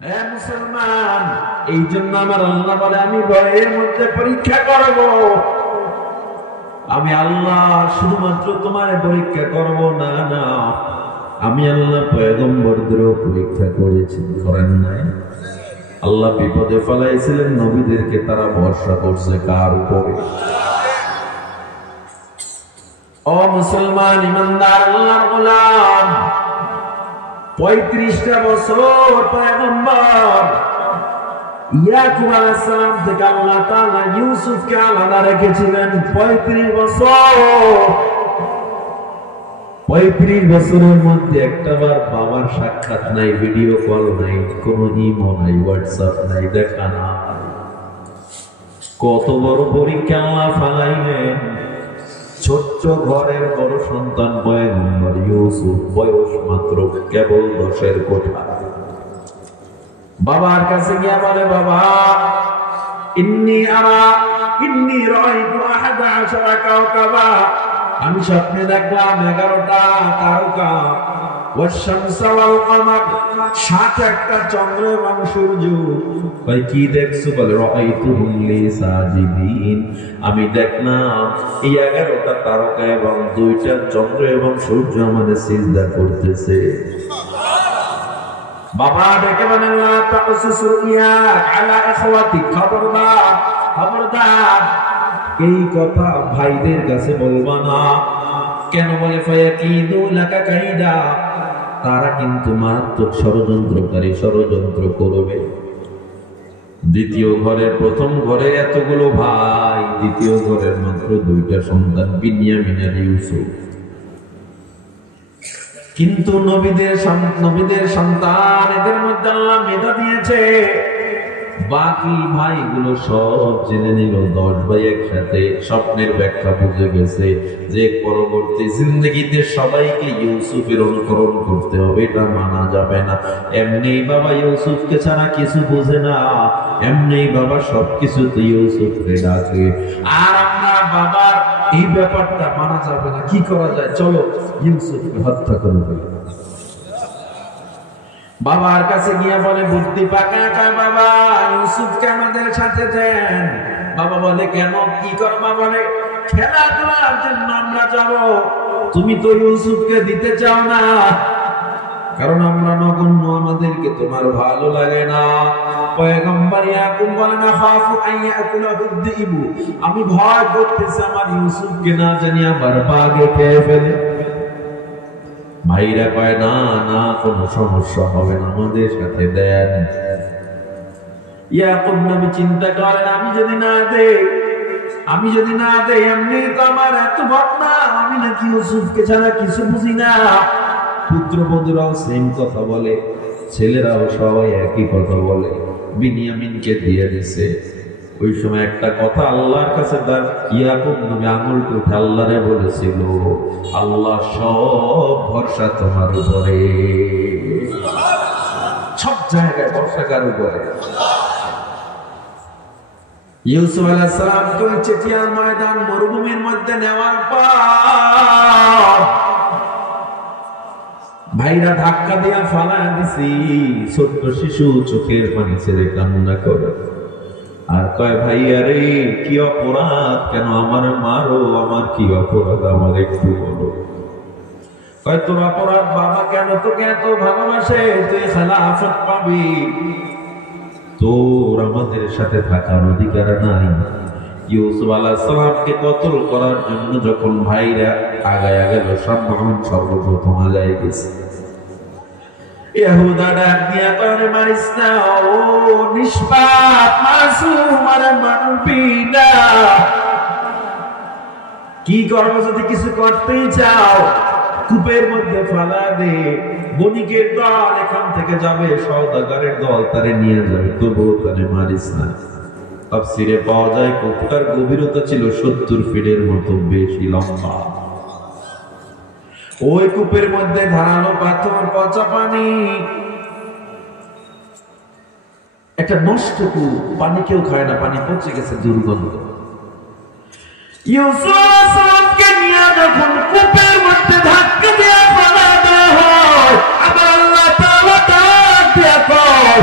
হে মুসলমান, এই জন্য আমার আল্লাহ বলে আমি ভয়ের মধ্যে পরীক্ষা করব। আমি আল্লাহ শুধুমাত্র তোমার পরীক্ষা করব না, না, আমি আল্লাহ পয়গম্বরদেরও পরীক্ষা করেছি, করেন নাই? আল্লাহ বিপদে ফেলাইছিলেন নবীদেরকে, তারা ভরসা করছে কার উপরে? ও মুসলমান ইমানদার আল্লাহর গোলাম, 35টা বছর পয়গম্বর ইয়াকুব আলাইহিস সালাম থেকে আল্লাহ তাআলা ইউসুফকে আলাদা রেখেছিলেন 35 বছর। 35 বছরের মধ্যে একটাবার বাবার সাক্ষাৎ নাই, ভিডিও কল নাই, কোনো ইমো নাই, হোয়াটসঅ্যাপ নাই, দেখা না। কত বড় পরীক্ষা আল্লাহ ফালাইলেন। ছোট্ট ঘরের বড় সন্তান পয়গম্বর ইউসুফ, বয়স মাত্র কেবল 10-এর কোঠা। বাবার কাছে গিয়া বলে, বাবা ইন্নী রাআইতু 11 কাওকাবা, আমি স্বপ্নে দেখলাম 11টা তারকা, ওয়াশ-শামসা ওয়াল কমার, সাথে একটা চন্দ্র এবং সূর্য। ভাই কি দেখছো? বলে রাআইতুহুম লি সাজিদিন, আমি দেখলাম এই 11টা তারকা এবং 2টা চন্দ্র এবং সূর্য আমাদের সিজদা করতেছে। বাবা ডেকে বলেন, লা তাকসুস রুইয়া আলা ইখওয়াতি, খবরদার খবরদার এই কথা ভাইদের কাছে বলবা না। কেন? বলে ফায়াকিদু লাকা কাইদা, তারা কিন্তু মারাত্মক ষড়যন্ত্রকারী, ষড়যন্ত্র করবে। দ্বিতীয় ঘরের, প্রথম ঘরে এতগুলো ভাই, দ্বিতীয় ঘরের মাত্র 2টা সন্তান, বিনিয়ামিন আর ইউসুফ। কিন্তু নবীদের সন্তান, এদের মধ্যে আল্লাহ মেধা দিয়েছে। বাকি ভাইগুলো সব জেনে নিল, 10 ভাই একসাথে স্বপ্নের ব্যাখ্যা বুঝে গেছে যে পরবর্তী জিন্দগিতে সবাইকে ইউসুফের অনুকরণ করতে হবে, এটা মানা যাবে না। এমনি বাবা ইউসুফকে ছাড়া কিছু বুঝে না, এমনি বাবা সবকিছুতে ইউসুফকে ডাকে। আর আমরা বাবার এই ব্যাপারটা মানা যাবে না, কি করা যায়? চলো ইউসুফকে হত্যা করে দিই। বাবার কাছে গিয়ে বলে, বুদ্ধি পাকায়, বাবা ইউসুফকে আমাদের সাথে দেন। বাবা বলে, কেন, কি করবা? বলে, খেলাধুলার জন্য আমরা যাব। তুমি তো ইউসুফকে দিতে চাও না, কারণ আমরা নগণ্য, আমাদেরকে তোমার ভালো লাগে না। পয়গম্বর ইয়াকুব বলেন, খাফু আইয়াকুলাহু যিবু, আমি ভয় করতেছি আমার ইউসুফকে না জানি আবার বাঘে খেয়ে ফেলে। ভাইরা কয়, না না, কোনো সমস্যা হবে না, আমাদের সাথে দেন। ইয়াকুব নবী চিন্তা করেন, আমি যদি না দেই এমনি তো আমার এত ভয় না, আমি নাকি ইউসুফকে ছাড়া কিছু বুঝি না। পুত্রবধূরাও সেম কথা বলে, ছেলেরাও সবাই একই কথা বলে। বিনিয়ামিনকে দিয়ে দিছে। ওই সময় একটা কথা আল্লাহর কাছে তার ইয়াকুব নবী আঙুলটা উঠে আল্লাহরে বলেছিল, আল্লাহ সব ভরসা তোমার উপরে, সব জায়গায় ভরসা কার উপরে? ইউসুফ আলাইহিস সালামকে ওই চেটিয়াল ময়দান মরুভূমির মধ্যে নেওয়ার পর ভাইরা ধাক্কা দিয়া ফালায় দিছি। ছোট্ট শিশু চোখের পানি ছেড়ে কান্না করে আর কয়, ভাইয়া রে কি অপরাধ, কেন আমার মারো, আমার কি অপরাধ, আমার একটু বলো। কয়, তোর অপরাধ বাবা কেন তোকে এত ভালোবাসে, তুই খেলাফত পাবি, তোর আমাদের সাথে থাকার অধিকার নাই। ইউসুফ আলাইহিস সালামকে কতল করার জন্য যখন ভাইরা আগায় গেল, সর্বপ্রথম আগায় গেছে। ইহুদা ডাক দিয়া কয়, মারিস না, ও নিষ্পাপ মাসুম, আরে মারবি না। কি করবো? যদি কিছু করতেই চাও কূপের মধ্যে ফালা দে, বণিকের দল এখান থেকে যাবে, সওদাগরের দল তারে নিয়ে যাবে, তবুও তারে মারিস না। তাফসীরে পাওয়া যায় কূপটার গভীরতা ছিল 70 ফিটের মতো বেশি লম্বা। ওই কূপের মধ্যে ধারালো পাথর, পচা পানি, একটা নষ্ট কূপ, পানি কেউ খায় না, পানি পচে গেছে, দুর্গন্ধ। ইউসুফ আলাইহিস সালামকে নিয়ে যখন কূপের মধ্যে ধাক্কা দিয়ে ফেলা দেওয়া হয়, আবার আল্লাহ তাআলা ডাক দিয়া কয়,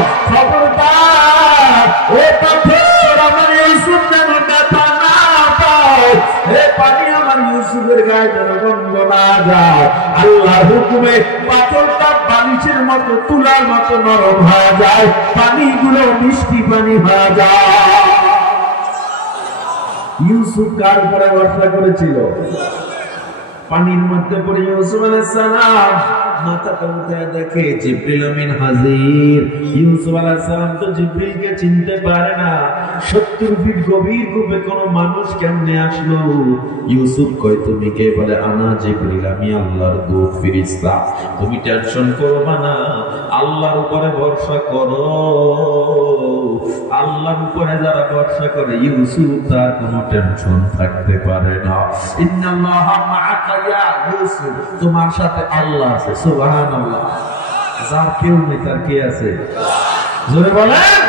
যায়, আল্লাহর হুকুমে পাথরটা বালিশের মতো তুলার মতো নরম হয়ে যায়, পানিগুলো মিষ্টি পানি হয়ে যায়। ইউসুফ কার উপরে ভরসা করেছিল? পানির মধ্যে পড়ে ইউসুফ আলাইহিস সালাম মাথাটা উঠায় দেখে জিবরিল আমিন হাজির। ইউসুফ আলাইহিস সালাম তো জিবরিলকে চিনতে পারে না, 70 ফিট গভীর কূপে কোন মানুষ কেমনে আসলো? ইউসুফ কয় তুমি কে? বলে আনা জিবরিল, আমি আল্লাহর দূত ফেরেশতা। তুমি টেনশন করবে না, আল্লাহর উপরে ভরসা করো। আল্লাহর উপরে যারা ভরসা করে ইউসুফ তার কোনো টেনশন থাকতে পারে না। ইন্নাল্লাহা মাআকা ইয়া ইউসুফ, তোমার সাথে আল্লাহ আছে। সুবহানাল্লাহ। যার কেউ নেই তার কে আছে? জোরে বলেন।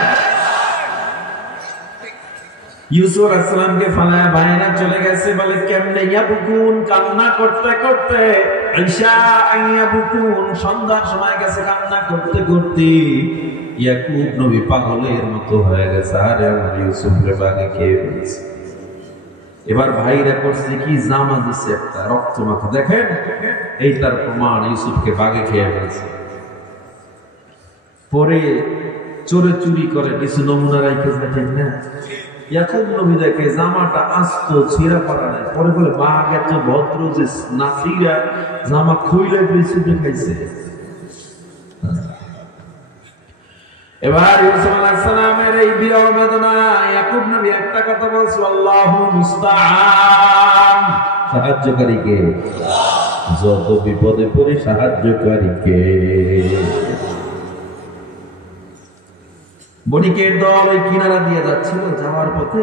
ইউসুফ আলাইহিস সালামকে ফালায়া বাইরে চলে গেছে। বলে কেমনে? ইয়াবকুন, কান্না করতে করতে, ঈশা ইয়াবকুন, সন্ধ্যার সময় গেছে কান্না করতে করতে। ইয়াকুব নবী পাগলের মতো হয়ে গেছে, আরে আমার ইউসুফ রে বাগে খেয়ে ফেলেছে। এবার ভাইরা করছে কি, জামা দিছে একটা রক্ত মাখা, দেখেন এই তার প্রমাণ, ইউসুফকে বাগে খেয়ে ফেলছে। পরে চোরে চুরি করে কিছু নমুনা রাইখে দেখেন না, ইয়াকুব নবী দেখে জামাটা আস্ত ছিঁড়া পড়া নাই। পরে বলে বাঘ এত ভদ্র যে নাসিরা জামা খুইলে ইউসুফে খাইছে। এবার ইউসুফ আলাইহিস সালামের এই বিরহ বেদনা ইয়াকুব নবী একটা কথা বলছে, আল্লাহু মুস্তাআন, সাহায্যকারী কে? যত বিপদে পড়ে সাহায্যকারী কে? বণিকের দল ওই কিনারা দিয়ে যাচ্ছিল, যাওয়ার পথে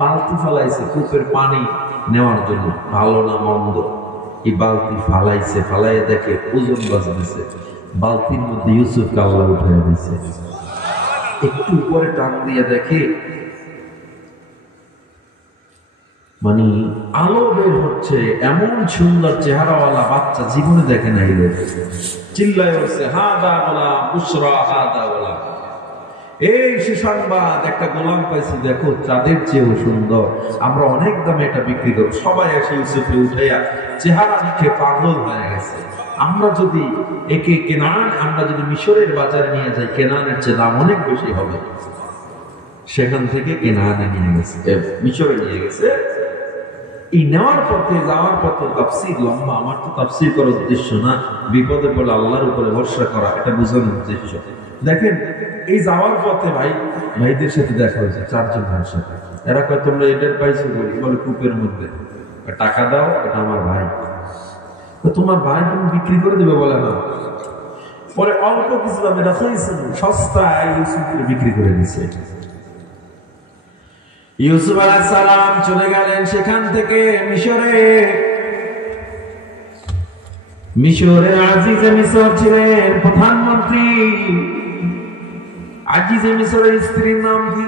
বালতি ফালাইছে কূপের পানি নেওয়ার জন্য। ভালো না মন্দ, এই বালতি ফালাইছে, ফালাইয়ে দেখে ওজন বাজতেছে, বালতির মধ্যে ইউসুফকে আল্লাহ উঠাইয়া দিছে। একটু উপরে টান দিয়ে দেখে মানে আলো বের হচ্ছে, এমন সুন্দর চেহারাওয়ালা বাচ্চা জীবনে দেখে নাই। চিল্লায় উঠছে, হাদা গোলাম বুশরা, হাদা গোলাম, এই সুসংবাদ, একটা গোলাম পাইছি, দেখো চাঁদের চেয়েও সুন্দর, আমরা অনেক দামে এটা বিক্রি করব। সবাই এসে ইউসুফকে উঠাইয়া চেহারা দেখে পাগল হয়ে গেছে। আমরা যদি একে কেনান, আমরা যদি মিশরের বাজারে নিয়ে যাই, কেনানের চেয়ে দাম অনেক বেশি হবে। সেখান থেকে কেনানে নিয়ে গেছে, মিশরে নিয়ে গেছে। এই নেওয়ার পথে, যাওয়ার পথে তাফসীর লম্বা, আমার তো তাফসীর করার উদ্দেশ্য না, বিপদে পড়লে আল্লাহর উপরে ভরসা করা, এটা বোঝানোর উদ্দেশ্য। দেখেন এই যাওয়ার পথে ভাইদের সাথে দেখা হয়েছে, 4 জন ভাইয়ের সাথে। এরা কয় তোমরা এটার পাইছো? বলে কূপের মধ্যে। টাকা দাও, এটা আমার ভাই। তোমার ভাই তুমি বিক্রি করে দেবে? বলে না। পরে অল্প কিছু দামে রাখাইছে, সস্তায় ইউসুফকে বিক্রি করে দিছে। ইউসুফ আলাইহিস সালাম চলে গেলেন সেখান থেকে মিশরের আজিজে মিশর ছিলেন প্রধানমন্ত্রী। আজিজে মিশরের স্ত্রীর নাম কি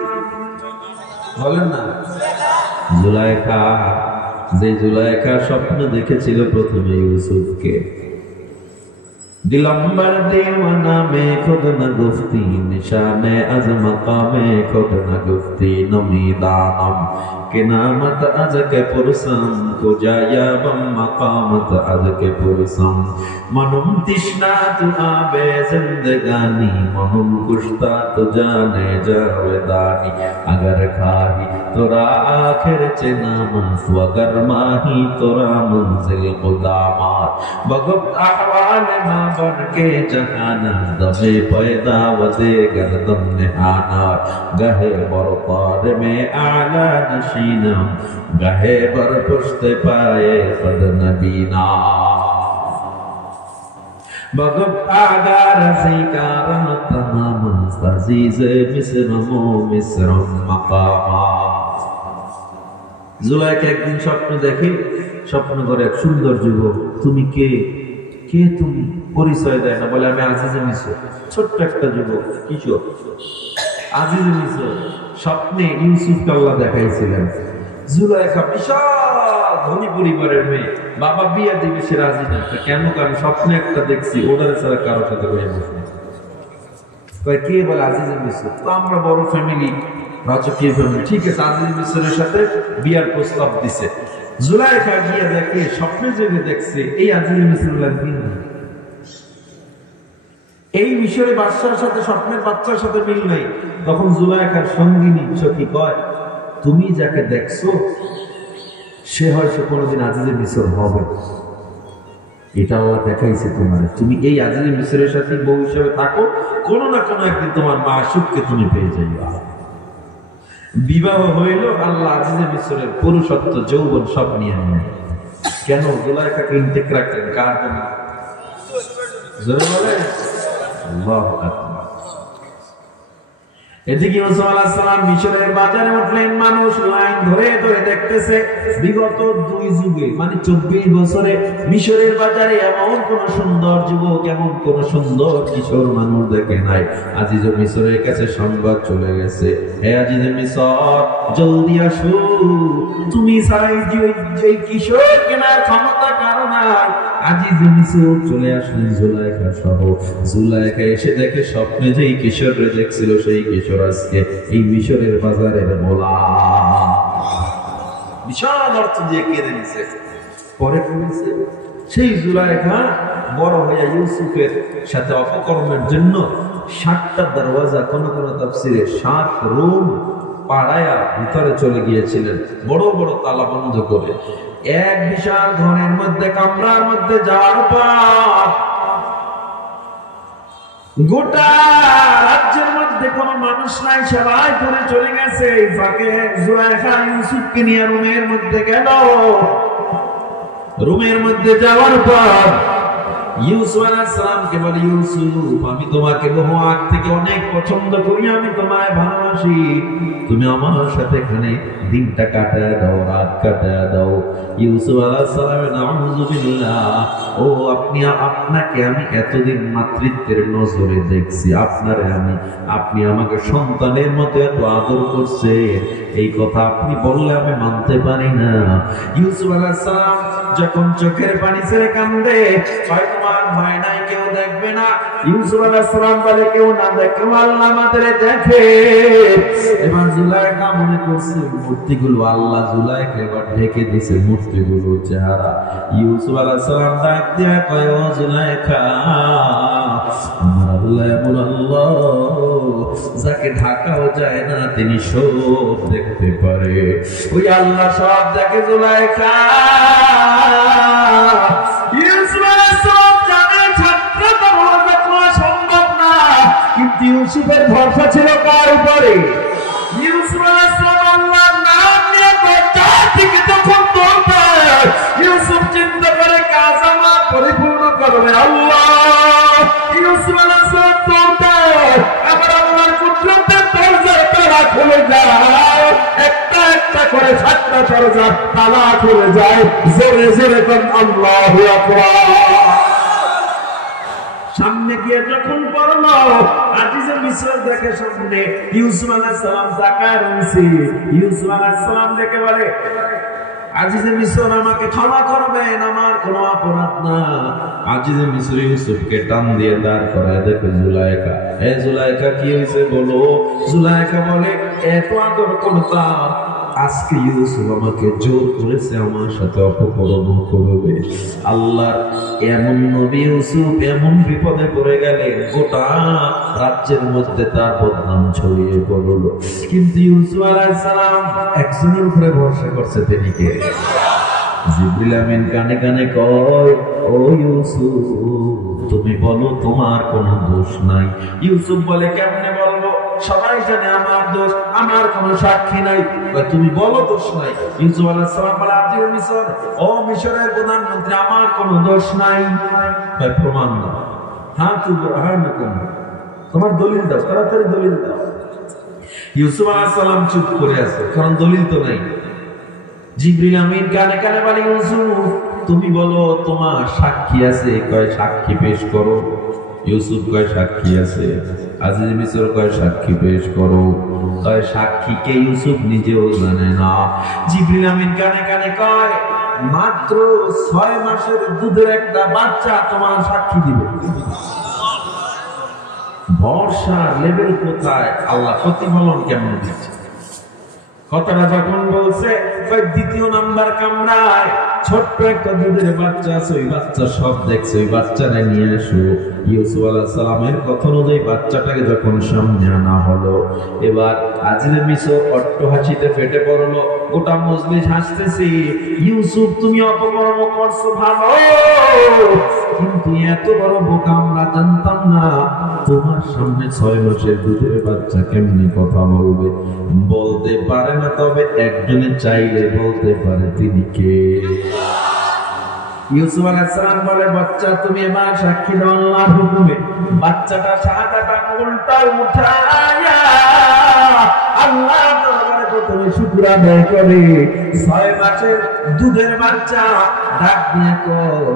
বলেন না? জুলাইখা। যে জুলাইখা স্বপ্ন দেখেছিল প্রথমে ইউসুফকে। दिलंबर दीवाना में खुद न गुफ्ती, निशाने अज मकामे खुद न गुफ्ती, नमीदानम के नामत अज के पुरसम को जाया बम मकामत अज के पुरसम, मनुम तिश्ना तु आबे जिंदगानी, मनुम कुश्ता तु जाने जावेदानी, अगर खाही तोरा आखिर चेनामस, वगर माही तोरा मंजिल खुदामार, बगुत अहवाल मां बन के जहाना, दमे पैदा वदे गर्दम निहाना, गहे बरपार में आला नशीनम, गहे बर पुश्ते पाए पद नबीना, बगुत आगार सिकारम तमाम, अजीज मिस्रमो मिस्रम मकामा। জুলাইখা একদিন স্বপ্ন দেখে, স্বপ্ন করে এক সুন্দর যুবক, তুমি কে? কে তুমি? পরিচয় দেয় না, বলে আমি আজিজে মিশর। ছোট্ট একটা যুবক, কিশোর, আজিজে মিশর। স্বপ্নে ইউসুফকে আল্লাহ দেখাইছিলেন। জুলাইখা বিশাল ধনী পরিবারের মেয়ে, বাবা বিয়ে দিবে, সে রাজি না। কেন? কারণ স্বপ্নে একটা দেখছি, ওটার ছাড়া কারোর সাথে হয়ে বসে। কে? বলে আজিজে মিশর। তো আমরা বড় ফ্যামিলি, রাজকীয় ফ্যামিলি, ঠিক আছে, আজিজ মিশরের সাথে বিয়ার প্রস্তাব দিছে। জুলাইখা গিয়ে দেখে, স্বপ্নে জেগে দেখছে এই আজিজ মিশরের দিন, এই মিশরের বাদশার সাথে স্বপ্নের বাচ্চার সাথে মিল নাই। তখন জুলাইখার সঙ্গিনী সখী কয়, তুমি যাকে দেখছো সে হয়তো কোনোদিন আজিজে মিশর হবে, এটা আল্লাহ দেখাইছে তোমার। তুমি এই আজিজে মিশরের সাথে বউ হিসেবে থাকো, কোনো না কোনো একদিন তোমার মাসুককে তুমি পেয়ে যাইবা। বিবাহ হইল, আল্লাহ আজিজে মিশরের পুরুষত্ব যৌবন সব নিয়ে নেয়। কেন? জুলাইখাকে ইন্টেক রাখলেন কার জন্য? জোরে বলে আল্লাহু আকবার। এদিকে ইউসুফ আলাইহিস সালাম মিশরের বাজারে উঠলেন, মানুষ লাইন ধরে ধরে দেখতেছে। বিগত 2 যুগে মানে 24 বছরে মিশরের বাজারে এমন কোন সুন্দর যুবক, এমন কোন সুন্দর কিশোর মানুষ দেখে নাই। আজিজ মিশরের কাছে সংবাদ চলে গেছে, হে আজিজ মিশর, জলদি আসো, তুমি ছাড়াই যে কিশোর কেনার ক্ষমতা কারো নাই। আজিজ মিশর চলে আসলেন জুলাইখা সহ। জুলাইখা এসে দেখে স্বপ্নে যেই কিশোরকে দেখছিল সেই কিশোর আজকে এই মিশরের বাজারের গোলাম। বিশাল অর্থ দিয়ে কেঁদে নিছে। পরে বলেছে সেই জুলাইখা বড় হয়ে ইউসুফের সাথে অপকর্মের জন্য 7টা দরওয়াজা, কোন কোন তাফসিরে 7 রুম পাড়ায়া ভিতরে চলে গিয়েছিলেন, বড় বড় তালা বন্ধ করে। এক বিশাল ঘরের মধ্যে, কামরার মধ্যে যাওয়ার পর গোটা রাজ্যের মধ্যে কোন মানুষ নাই, সবাই ধরে চলে গেছে। ফাঁকে জুলাইখা ইউসুফকে নিয়ে রুমের মধ্যে গেল। রুমের মধ্যে যাওয়ার পর ইউসুফ আলাইহিস সালামকে বলে, ইউসুফ, আমি তোমাকে বহু আগ থেকে অনেক পছন্দ করি, আমি তোমায় ভালোবাসি, তুমি আমার সাথে এখানে দিনটা কাটায় দাও, রাত কাটায় দাও। ইউসুফ আলাইহিস সালাম, নাউযুবিল্লাহ, ও আপনাকে আমি এতদিন মাতৃত্বের নজরে দেখছি, আপনি আমাকে সন্তানের মতো এত আদর করছে, এই কথা আপনি বললে আমি মানতে পারি না। ইউসুফ আলাইহিস সালাম যখন চোখের পানি ছেড়ে কান্দে, তোমার ভয় নাই, কেউ দেখবে না। ইউসুফ আলাইহিস সালাম বলে, কেউ না দেখে আল্লাহ আমাদের দেখে। এবার জুলাইখা মনে করছে মূর্তিগুলো আল্লাহ জুলাইখা এবার ঢেকে দিয়েছে মূর্তিগুলো চেহারা। ইউসুফ আলাইহিস সালাম ডাক দিয়ে কয়, ও জুলাইখা, আমার আল্লাহ এমন আল্লাহ যাকে ঢাকাও যায় না, তিনি সব দেখতে পারে। ওই আল্লাহ সব দেখে জুলাইখা। ইউসুফ আলাইহিস সালাম জানে ছাত্রটা বড় দেখা সম্ভব না, কিন্তু ইউসুফের ভরসা ছিল কার উপরে? ইউসুফ আলাইহিস সালাম আল্লাহর নাম নিয়ে কথা থেকে যখন বলতেন, ইউসুফ চিন্তা করে কাজ আমার পরিপূর্ণ করবে আল্লাহ। ইউসুফ আলাইহিস সালাম বলতেন, আমার আল্লাহর কুদরতের দরজা তালা খুলে যায়, একটা একটা করে 7টা দরজা তালা খুলে যায়। জোরে জোরে কোন আল্লাহু আকবার। সামনে গিয়ে যখন পড়লো, আজিজে মিশর দেখে সামনে ইউসুফ আলাইহিস সালাম তাকায় রয়েছে। ইউসুফ আলাইহিস সালাম দেখে বলে, আজিজে মিশর আমাকে ক্ষমা করবেন, আমার কোনো অপরাধ না। আজিজে মিশর ইউসুফকে টান দিয়ে দাঁড় করায় দেখে জুলাইখা। হে জুলাইখা, কি হয়েছে বলো? জুলাইখা বলে, এত আদর করতাম, আজকে ইউসুফ আমাকে জোর করেছে আমার সাথে অপকর্ম করবে। আল্লাহর এমন নবী ইউসুফ এমন বিপদে পড়ে গেলে গোটা রাজ্যের মধ্যে তার বদনাম ছড়িয়ে পড়ল। কিন্তু ইউসুফ আলাইহিস সালাম একজনের উপরে ভরসা করছে, তিনি কে? জিবরিল আমিন কানে কানে কয়, ও ইউসুফ, তুমি বলো তোমার কোনো দোষ নাই। ইউসুফ বলে, কেমনে বলবো? সবাই জানে আমার দোষ, আমার কোনো সাক্ষী নাই। তুমি বলো দোষ নাই। ইউসুফ আলাইহিস সালাম বলে, আজিজ মিশর, ও মিশরের প্রধানমন্ত্রী, আমার কোনো দোষ নাই। প্রমাণ দাও। হ্যাঁ, তোমার দলিল দাও, তাড়াতাড়ি দলিল দাও। ইউসুফ আলাইহিস সালাম চুপ করে আছে, কারণ দলিল তো নাই। জিবরিল আমিন কানে কানে বলে, ইউসুফ, তুমি বলো তোমার সাক্ষী আছে? কয়, সাক্ষী পেশ করো। ইউসুফ কয়, সাক্ষী আছে। আজিজ মিশর কয়, সাক্ষী পেশ করো। কয়, সাক্ষী কে? ইউসুফ নিজেও জানে না। জিবরিল আমিন কানে কানে কয়, মাত্র 6 মাসের দুধের একটা বাচ্চা তোমার সাক্ষী দিবে। ভরসার লেভেল কোথায়? আল্লাহ প্রতিফলন কেমন দিচ্ছে? কথাটা যখন বলছে, দ্বিতীয় নাম্বার কামরায় ছোট্ট একটা দুধের বাচ্চা আছে, ওই বাচ্চা সব দেখছে, ওই বাচ্চাটা নিয়ে আসো। ইউসুফ আলাইহিস সালামের কথা অনুযায়ী বাচ্চাটাকে যখন সামনে আনা হলো, এবার আজিজে মিসর অট্টহাসিতে ফেটে পড়লো। গোটা মজলিস হাসতেছে, ইউসুফ তুমি অপকর্ম করছো ভালো, কিন্তু এত বড় বোকা আমরা জানতাম না। তোমার সামনে 6 মাসের দুধের বাচ্চা কেমনি কথা বলবে? বলতে পারে না, তবে একজনে চাইলে বলতে পারে, তিনি কে? ইউসুফ আলাইহিস সালাম বলে, বাচ্চা তুমি এবার সাক্ষী দাও আল্লাহর হুকুমে। বাচ্চাটা সাদাটা উল্টা উঠায়া আল্লাহ দরবারে প্রথমে শুকর আদায় করে। 6 মাসের দুধের বাচ্চা ডাক দিয়ে কয়,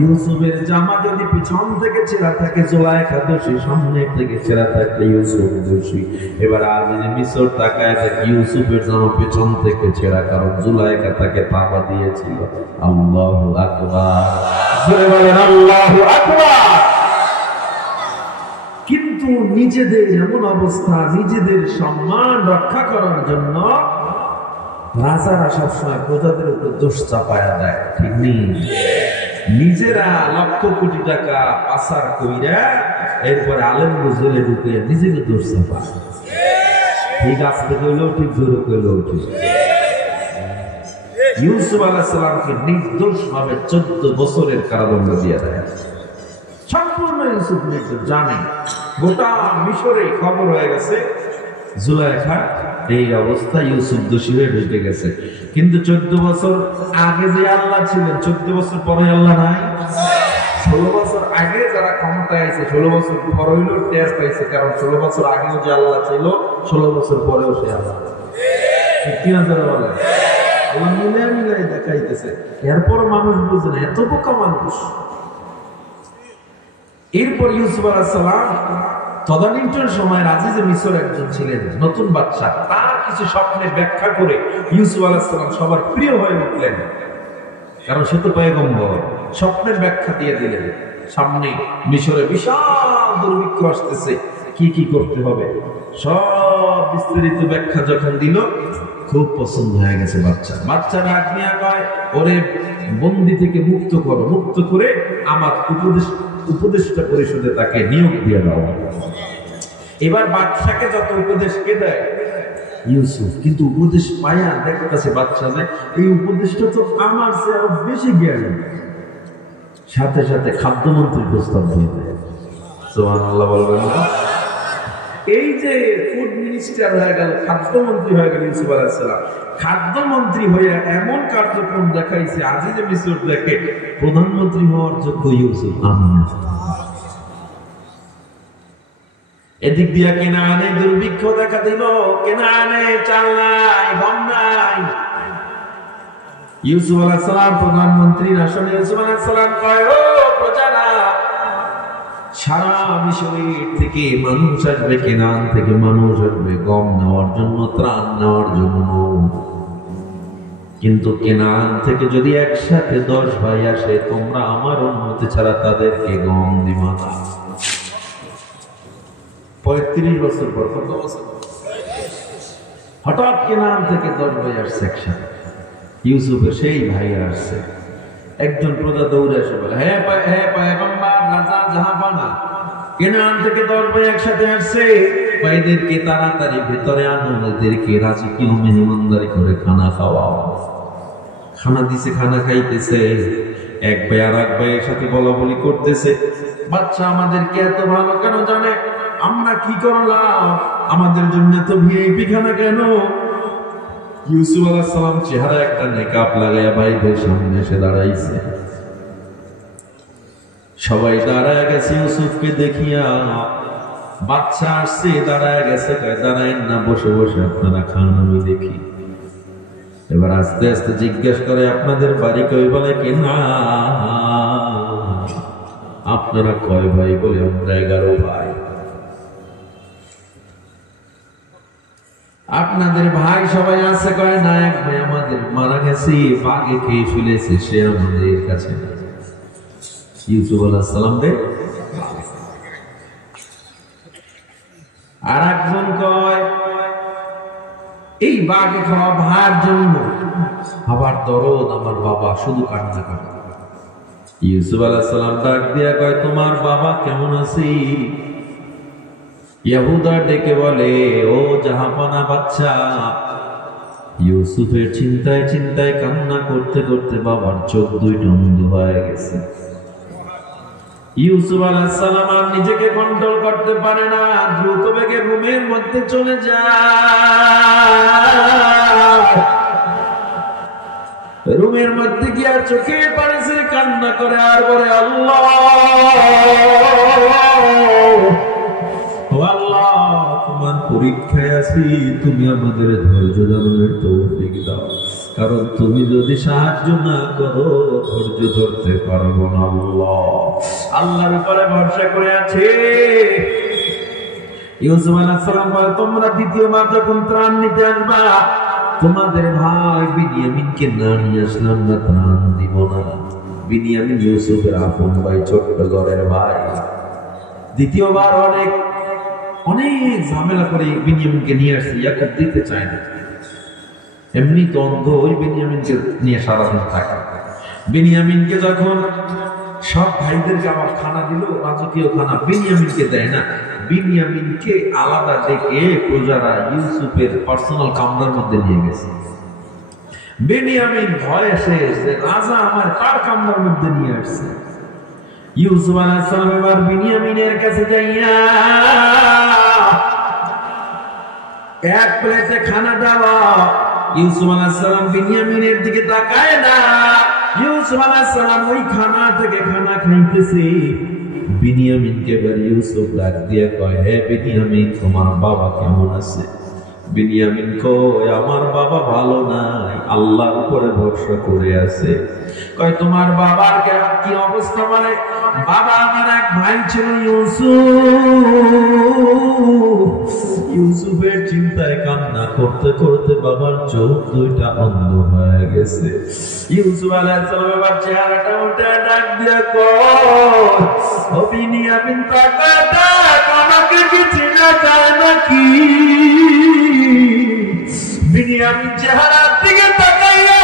ইউসুফের জামা যদি পিছন থেকে ছেঁড়া থাকে জুলাইখা দোষী, সামনে থেকে ছেঁড়া থাকলে ইউসুফ দোষী। এবার আজিজে মিসর তাকায় দেখে ইউসুফের জামা পিছন থেকে ছেঁড়া, কারণ জুলাইখা তাকে তাওবা দিয়েছিল। আল্লাহু আকবার, জোরে বলেন আল্লাহু আকবার। কিন্তু নিজেদের এমন অবস্থা, নিজেদের সম্মান রক্ষা করার জন্য রাজারা সবসময় প্রজাদের উপর দোষ চাপায়া দেয়, ঠিক নেই? নিজেরা লক্ষ কোটি টাকা পাচার কইরা এরপরে আলেমকে জেলে ঢুকে নিজেকে দোষ চাপায়। ঠিক আসতে কইলেও ঠিক, জোরে কইলেও ঠিক। ইউসুফ আলাইহিস সালামকে নির্দোষ ভাবে 14 বছরের কারাদণ্ড দিয়ে দেয়। সম্পূর্ণ ইউসুফ নির্দোষ, জানে গোটা মিশরে খবর হয়ে গেছে জুলাইখা এই অবস্থা, ইউসুফ দোষী হয়ে ঢুকে গেছে। কিন্তু 14 বছর আগে যে আল্লাহ ছিলেন, 14 বছর পরে আল্লাহ নাই। 16 বছর আগে যারা ক্ষমতায় আছে, 16 বছর পর হইল টের পাইছে, কারণ 16 বছর আগেও যে আল্লাহ ছিল, 16 বছর পরেও সে আল্লাহ। সত্যি না যারা বলে, আল্লাহ মিলাই দেখাইতেছে। এরপর মানুষ বুঝে না, এত বোকা মানুষ। এরপর ইউসুফ আলাইহিস সালাম তদানীন্তন সময় আজিজে মিসর একজন ছিলেন, নতুন বাদশা। তার কিছু স্বপ্নে ব্যাখ্যা করে ইউসুফ আলাইহিস সালাম সবার প্রিয় হয়ে উঠলেন, কারণ সে তো পয়গম্বর। স্বপ্নের ব্যাখ্যা দিয়ে দিলেন। সামনে মিশরে বিশাল দুর্ভিক্ষ আসতেছে, কি কি করতে হবে সব বিস্তারিত ব্যাখ্যা যখন দিল, খুব পছন্দ হয়ে গেছে বাচ্চা ডাক নিয়ে কয়, ওরে বন্দি থেকে মুক্ত করো, মুক্ত করে আমার উপদেষ্টা পরিষদে তাকে নিয়োগ দিয়ে দাও। এবার বাদশাকে যত উপদেশ কে দেয়? ইউসুফ। কিন্তু উপদেশ পায়া দেখতেছে বাচ্চা যে এই উপদেশটা তো আমার চেয়ে আরো বেশি জ্ঞান। সাথে সাথে খাদ্যমন্ত্রীর প্রস্তাব দিয়ে দেয়। সুবহানাল্লাহ বলবেন না? এই যে ফুড মিনিস্টার হয়ে গেল, খাদ্যমন্ত্রী হয়ে গেল ইউসুফ আলাইহিস সালাম। খাদ্যমন্ত্রী হয়ে এমন কার্যক্রম দেখাইছে, আজিজে মিসর দেখে প্রধানমন্ত্রী হওয়ার যোগ্য ইউসুফ আমি না। এদিক দিয়া কেনানে দুর্ভিক্ষ দেখা দিল, কেনানে চাল নাই, গম নাই। ইউসুফ আলাইহিস সালাম প্রধানমন্ত্রীর আসনে। ইউসুফ আলাইহিস সালাম কয়, ও প্রজারা, সারা মিশরের থেকে মানুষ আসবে, কেনান থেকে মানুষ আসবে গম নেওয়ার জন্য, ত্রাণ নেওয়ার জন্য। কিন্তু কেনান থেকে যদি একসাথে 10 ভাই আসে, তোমরা আমার অনুমতি ছাড়া তাদেরকে গম দিবা না। 35 বছর পর, কত বছর, হঠাৎ কেনান থেকে 10 ভাই আসছে একসাথে। ইউসুফের সেই ভাই আসছে। একজন প্রজা দৌড়ে এসে বলে, হে পয়গম্বর, রাজা জাহাপানা, কেনান থেকে 10 ভাই একসাথে আসছে, ভাইদেরকে তাড়াতাড়ি ভেতরে আনো, এদেরকে রাজকীয় মেহমানদারি করে খানা খাওয়াও। খানা দিছে, খানা খাইতেছে। এক ভাই আর এক ভাইয়ের সাথে বলা বলি করতেছে, বাচ্চা আমাদেরকে এত ভালো কেন জানে, আমরা কি করলাম, আমাদের জন্য তো ভিআইপি খানা কেন? ইউসুফ আলাইহিস সালাম চেহারা একটা নেকাব লাগাইয়া ভাইদের সামনে এসে দাঁড়াইছে। সবাই দাঁড়ায় গেছে ইউসুফকে দেখিয়া। বাচ্চা আসছে, দাঁড়ায় গেছে, দাঁড়ায় না, বসে বসে আপনারা খান, আমি দেখি। এবার আস্তে আস্তে জিজ্ঞেস করে, আপনাদের বাড়ি কই? বলে কি না, আপনারা কয় ভাই? বলে আমরা 11 ভাই। আপনাদের ভাই সবাই আছে? কয় না, এক ভাই আমাদের মারা গেছে, বাঘে খেয়ে ফেলেছে, সে আমাদের কাছে না। ইউসুফ আলাইহিস সালাম রে। আর একজন কয়, এই বাঘে খাওয়া ভার জন্য আবার দরদ আমার বাবা শুধু কান্না করে। ইউসুফ আলাইহিস সালাম ডাক দিয়া কয় তোমার বাবা কেমন আছে? ইহুদা ডেকে বলে ও জাহাপানা বাচ্চা, ইউসুফের চিন্তায় চিন্তায় কান্না করতে করতে বাবার চোখ দুইটা অন্ধ হয়ে গেছে। ইউসুফ আলাইহিস সালাম আর নিজেকে কন্ট্রোল করতে পারে না, দ্রুত বেগে রুমের মধ্যে চলে যায়। রুমের মধ্যে গিয়ে চোখে পানি ছেড়ে কান্না করে আর বলে আল্লাহ, তোমার পরীক্ষায় আছি, তুমি আমাদের ধৈর্য ধারণের তৌফিক দাও, কারণ তুমি যদি সাহায্য না করো ধৈর্য ধরতে পারবো না। আল্লাহর উপরে ভরসা করে আছে। ইউসুফ আলাইহিস সালাম বলে তোমরা দ্বিতীয়বার যখন ত্রাণ নিতে আসবা, তোমাদের ভাই বিনিয়ামিনকে না নিয়ে আসলাম না ত্রাণ দিব না। বিনিয়ামিন ইউসুফের আপন ভাই, ছোট্ট ঘরের ভাই। দ্বিতীয়বার অনেক ঝামেলা করে বিনিয়ামিনকে নিয়ে আসছে, ইয়াকুব দিতে চায় না। এমনি তো অন্ধ, ওই বিনিয়ামিনকে নিয়ে সারাদিন থাকে। বিনিয়ামিনকে যখন সব ভাইদেরকে আবার খানা দিল, রাজকীয় খানা, বিনিয়ামিনকে দেয় না। বিনিয়ামিনকে আলাদা ডেকে প্রজারা ইউসুফের পার্সোনাল কামরার মধ্যে নিয়ে গেছে। বিনিয়ামিন ভয়ে শেষ যে রাজা আমার তার কামরার মধ্যে নিয়ে আসছে। ইউসুফ আলাইহিস সালাম এবার বিনিয়ামিনের কাছে যাইয়া এক প্লেটে খানা দেওয়া। ইউসুফ আলাইহিস সালাম বিনিয়ামিনের দিকে তাকায় না। ইউসুফ আলাইহিস সালাম ওই খানা থেকে খানা খাইতেছে। বিনিয়ামিনকে এবার ইউসুফ ডাক দিয়ে কয়, হে বিনিয়ামিন, তোমার বাবা কেমন আছে? বিনিয়ামিন কয়, আমার বাবা ভালো নাই, আল্লাহর উপরে ভরসা করে আছে। কয় তোমার বাবার কি অবস্থা? মানে বাবা আমার এক ভাই ছিল ইউসুফের চিন্তায় কান্না করতে করতে বাবার চোখ দুইটা অন্ধ হয়ে গেছে। ইউসুফ আলাইহিস সালাম এবার চেহারাটা উঠে ডাক দিয়ে কয়, ও বিনিয়ামিন তাকাতা, আমাকে কি চেনা যায় নাকি? বিনিয়ামিন চেহারার দিকে তাকাইয়া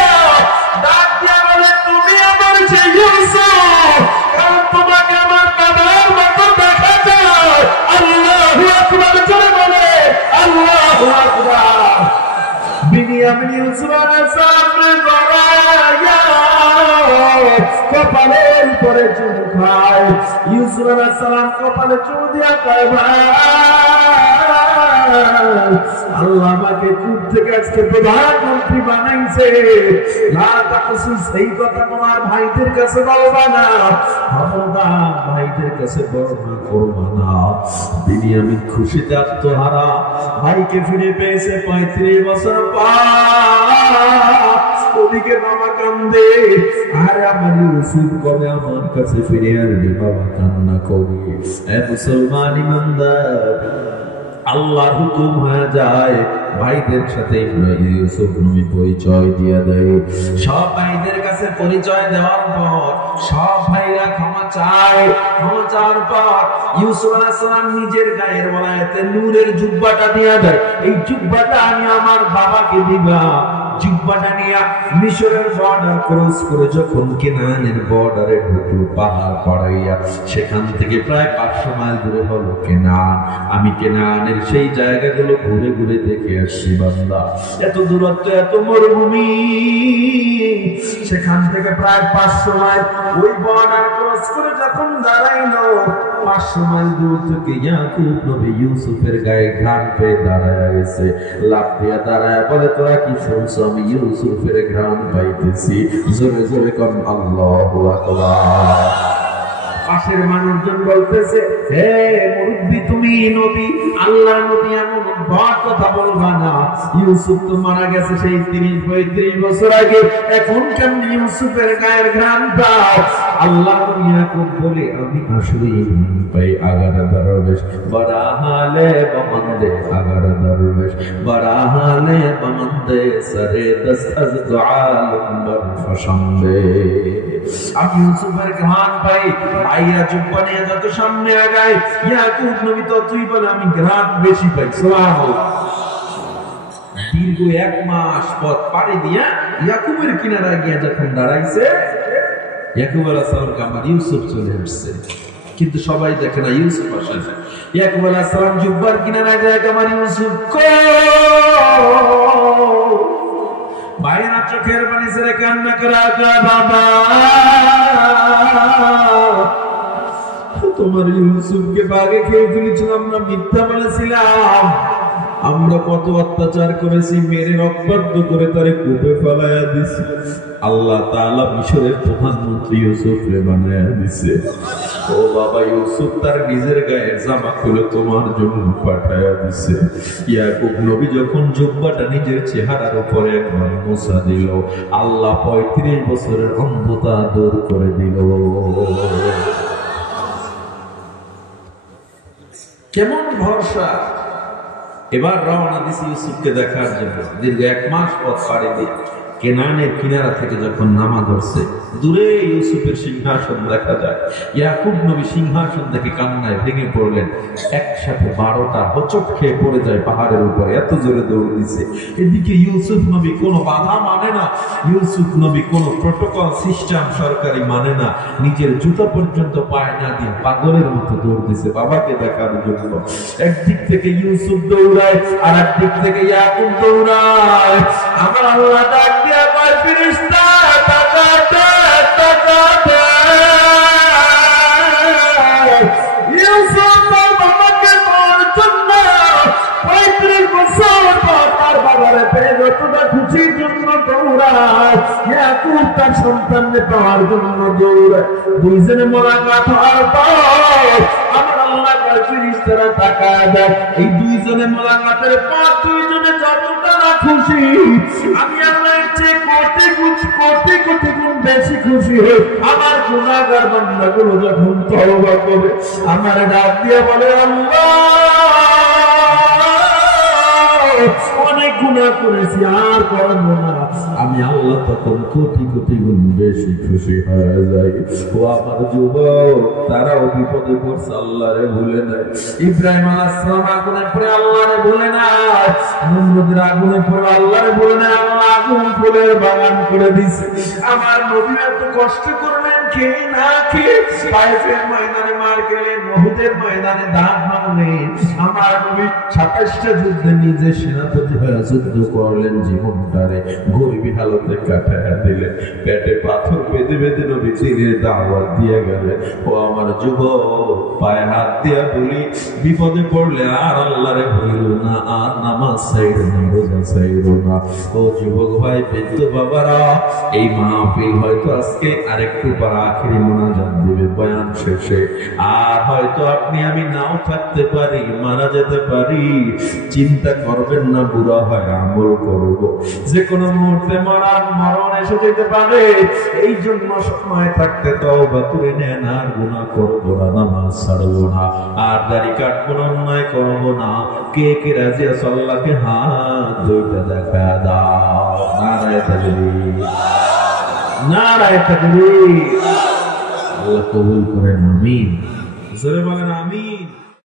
ডাক দিয়া বলে, তুমি আমার সেই ইউসুফ, কারণ তোমাকে আমার বাবার মতো দেখা যায়। আল্লাহু আকবার জোরে বলে আল্লাহু আকবার। বিনিয়ামিন ইউসুফ আলাইহিস সালামের গলায় কপালের উপরে চুমু খায়। ইউসুফ আলাইহিস সালাম কপালে চুমু দিয়া কয়, ভাই আল্লাহ আমাকে কূপ থেকে আজকে প্রধানমন্ত্রী বানাইছে, না তাকসিস, এই কথা তোমার ভাইদের কাছে বলবা না, খবরদার ভাইদের কাছে বর্ণনা করবা না। বিনিয়ামিন খুশিতে আত্মহারা, ভাইকে ফিরে পেয়েছে 35 বছর পর। ওদিকে বাবা কান্দে, আরে আমার ইউসুফ কবে আমার কাছে ফিরে আসবে? বাবা কান্না করি। এ মুসলমান ইমানদার, আল্লাহর হুকুম হয়ে যায়, ভাইদের সাথে ইউসুফ নবী পরিচয় দিয়ে দেয়। সব ভাইদের কাছে পরিচয় দেওয়ার পর সব ভাইরা ক্ষমা চায়। ক্ষমা চাওয়ার পর ইউসুফ আলাইহিস সালাম নিজের গায়ের বলায়তে নূরের জুব্বাটা দিয়ে দেয়, এই জুব্বাটা আমি আমার বাবাকে দিবা। জিহ্বাটা নিয়ে মিশরের বর্ডার ক্রস করে যখন কেনানের বর্ডারে ঢুকলো, পাহাড় পাড়াইয়া সেখান থেকে প্রায় 500 মাইল দূরে হলো কেনান। আমি কেনানের সেই জায়গাগুলো ঘুরে ঘুরে দেখে আসছি বান্দা। এত দূরত্ব, এত মরুভূমি, সেখান থেকে প্রায় 500 মাইল ওই বর্ডার ক্রস করে যখন দাঁড়াইলো, 500 মাইল দূর থেকে ইয়াকুব নবী ইউসুফের গায়ে ঘ্রাণ পেয়ে দাঁড়ায় গেছে। লাফ দিয়ে দাঁড়ায় বলে, তোরা কি শুনছো? আমি ইউসুফের ঘ্রাণ পাইতেছি। জোরে জোরে কর আল্লাহু আকবার। পাশের মানুষজন বলতেছে, হে মুরব্বি, তুমি নবী, আল্লাহর নবী, এমন বড় কথা বলবা না। ইউসুফ তো মারা গেছে সেই 30-35 বছর আগে, এখন কেমন ইউসুফের গায়ের ঘ্রাণ পাও? আল্লাহ ইয়াকুব বলে, আমি আসলে পাই আগার দরবেশ, বড়া হালে বমন্দে আগার দরবেশ, বড়া হালে বমন্দে সরে দস্তাজ দুআলম বর ফশন্দে। আমি ইউসুফের ঘ্রাণ পাই। ভাইয়া জুব্বা নিয়ে যত সামনে আগায়, ইয়াকুব নবী ততই বলে আমি ঘ্রাণ বেশি পাই। সুবহানাল্লাহ। দীর্ঘ 1 মাস পথ পাড়ি দিয়া ইয়াকুবের কিনারায় গিয়া যখন দাঁড়াইছে, ইয়াকুব আলাইহিস সালামকে আমার ইউসুফ চলে আসছে, কিন্তু সবাই দেখে না ইউসুফ আসে না। ইয়াকুব আলাইহিস সালাম জুব্বার কিনারায় যায়, আমার ইউসুফ ভাইরা চোখের পানি ছেড়ে কান্না করে, বাবা তোমার ইউসুফকে বাগে খেয়ে ফেলেছিলাম, আমরা মিথ্যা বলেছিলাম, আমরা কত অত্যাচার করেছি, মেরে রক্তাক্ত করে তারে কূপে ফেলাইয়া দিছি। আল্লাহ তাআলা মিশরের প্রধানমন্ত্রী ইউসুফকে বানাইয়া দিছে। ও বাবা, ইউসুফ তার নিজের গায়ের জামা খুলে তোমার জন্য পাঠাইয়া দিছে। ইয়াকুব নবী যখন জুব্বাটা নিজের চেহারার উপরে একবার মোছা দিল, আল্লাহ 35 বছরের অন্ধতা দূর করে দিল। কেমন ভরসা! এবার রওনা দিছি ইউসুফকে দেখার জন্য। দীর্ঘ 1 মাস পথ পাড়ি দিয়ে কেনানের কিনারা থেকে যখন নামা ধরছে, দূরে ইউসুফের সিংহাসন দেখা যায়। ইয়াকুব নবী সিংহাসন থেকে কান্নায় ভেঙে পড়লেন। একসাথে 12টা হোঁচট খেয়ে পড়ে যায় পাহাড়ের উপরে, এত জোরে দৌড় দিছে। এদিকে ইউসুফ নবী কোনো বাধা মানে না, ইউসুফ নবী কোনো প্রটোকল সিস্টেম সরকারি মানে না, নিজের জুতা পর্যন্ত পায়ে না দিয়ে পাগলের মতো দৌড় দিছে বাবাকে দেখার জন্য। একদিক থেকে ইউসুফ দৌড়ায়, আর একদিক থেকে ইয়াকুব দৌড়ায়। আমার আল্লাহ ডাক দিয়া কয়, ফেরেশতা তাকাতে তাকাতে ইউসুফ বাবাকে তোর জন্য 35 বছর পর তার বাবারে পেয়ে যতটা খুশির জন্য দৌড়ায়, ইয়াকুব তার সন্তানকে পাওয়ার জন্য দৌড়ায়। দুইজনে মোলাকাত হওয়ার পর আমার আল্লাহ কয়, ফেরেশতারা তাকায় দেয়। এই দুইজনে মোলাকাতের পর দুইজনে যতটা না খুশি, আমি আল্লাহ চেয়ে কোটি কোটি গুণ বেশি খুশি হই আমার গুনাহগার বান্দাগুলো যখন তওবা করে আমার ডাক দিয়ে বলে, আল্লাহ অনেক গুনাহ করেছি, আর করব না। আমি আল্লাহ তখন কোটি কোটি গুণ বেশি খুশি হয়ে যাই। ও আমার যুবক, তারাও বিপদে পড়ছে, আল্লাহরে ভুলে নাই। ইব্রাহিম আলাইহিস সালাম আগুনে পড়ে আল্লাহরে ভুলে নাই, নমরুদের আগুনে পড়ে আল্লাহরে ভুলে নাই, আল্লাহ আগুন ফুলের বাগান করে দিয়েছে। আমার নবী এত কষ্ট করলেন, কে না কে, তায়েফের ময়দানে মার খেলেন, উহুদের ময়দানে দাঁত ভাঙলেন। আমার নবী 27টা যুদ্ধে নিজে সেনাপতি হয়ে যুদ্ধ করলেন, জীবনটারে গরিবী হালতে কাটাইয়া দিলেন। পেটে পাথর বেঁধে বেঁধে নবী চিনের দাওয়াত দিয়ে গেলেন। ও আমার যুবক, পায়ে হাত দিয়া বলি, বিপদে পড়লে আর আল্লাহরে ভুলিও না, আর নামাজ ছাইরো না, রোজা ছাইরো না। ও যুবক ভাই, বৃদ্ধ বাবারা, এই মাহফিল হয়তো আজকে আরেকটু পর আখিরি মোনাজাত দিবে বয়ান শেষে, আর হয়তো আপনি আমি নাও থাকতে পারি, মারা যেতে পারি। চিন্তা করবেন না, বুড়া হয় আমল করব, যে কোনো মুহূর্তে মরণ এসে যেতে পারে। এই জন্য সময় থাকতে তওবা করে নেন, আর গুনাহ করবো না, নামাজ ছাড়বো না, আর দাড়ি কাটবো না, অন্যায় করবো না। কে কে রাজি আছে আল্লাহকে হাত দুইটা দেখা দাও। নারায়ে তাকবীর, নারায়ে তাকবীর। আল্লাহ কবুল করেন, আমিন। জোরে বলেন আমিন।